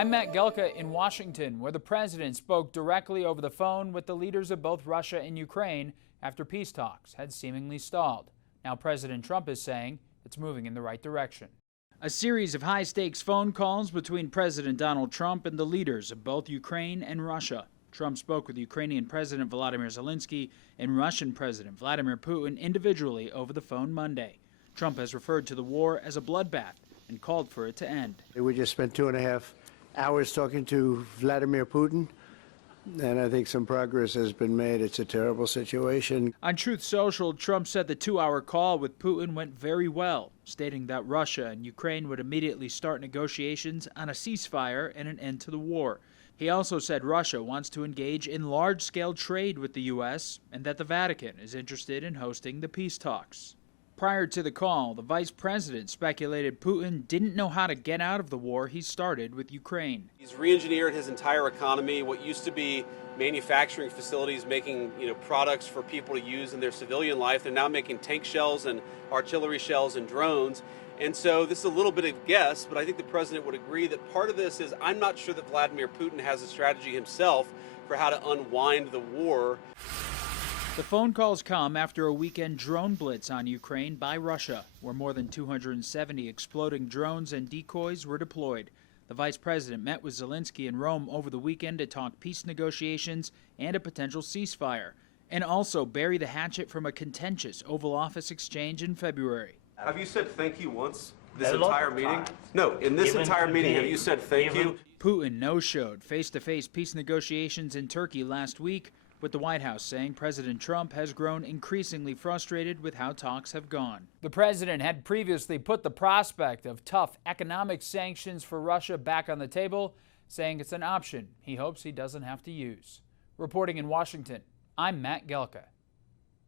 I'm Matt Gelka in Washington, where the president spoke directly over the phone with the leaders of both Russia and Ukraine after peace talks had seemingly stalled. Now President Trump is saying it's moving in the right direction. A series of high-stakes phone calls between President Donald Trump and the leaders of both Ukraine and Russia. Trump spoke with Ukrainian President Volodymyr Zelensky and Russian President Vladimir Putin individually over the phone Monday. Trump has referred to the war as a bloodbath and called for it to end. We just spent 2.5 hours talking to Vladimir Putin, and I think some progress has been made. It's a terrible situation. On Truth Social, Trump said the 2-hour call with Putin went very well, stating that Russia and Ukraine would immediately start negotiations on a ceasefire and an end to the war. He also said Russia wants to engage in large-scale trade with the U.S. and that the Vatican is interested in hosting the peace talks. Prior to the call, the vice president speculated Putin didn't know how to get out of the war he started with Ukraine. He's re-engineered his entire economy. What used to be manufacturing facilities making products for people to use in their civilian life, they're now making tank shells and artillery shells and drones. And so this is a little bit of a guess, but I think the president would agree that part of this is I'm not sure that Vladimir Putin has a strategy himself for how to unwind the war. The phone calls come after a weekend drone blitz on Ukraine by Russia, where more than 270 exploding drones and decoys were deployed. The vice president met with Zelensky in Rome over the weekend to talk peace negotiations and a potential ceasefire, and also bury the hatchet from a contentious Oval Office exchange in February. Have you said thank you once this entire meeting? No, in this entire meeting, have you said thank you? Putin no-showed face-to-face peace negotiations in Turkey last week, with the White House saying President Trump has grown increasingly frustrated with how talks have gone. The president had previously put the prospect of tough economic sanctions for Russia back on the table, saying it's an option he hopes he doesn't have to use. Reporting in Washington, I'm Matt Gelka.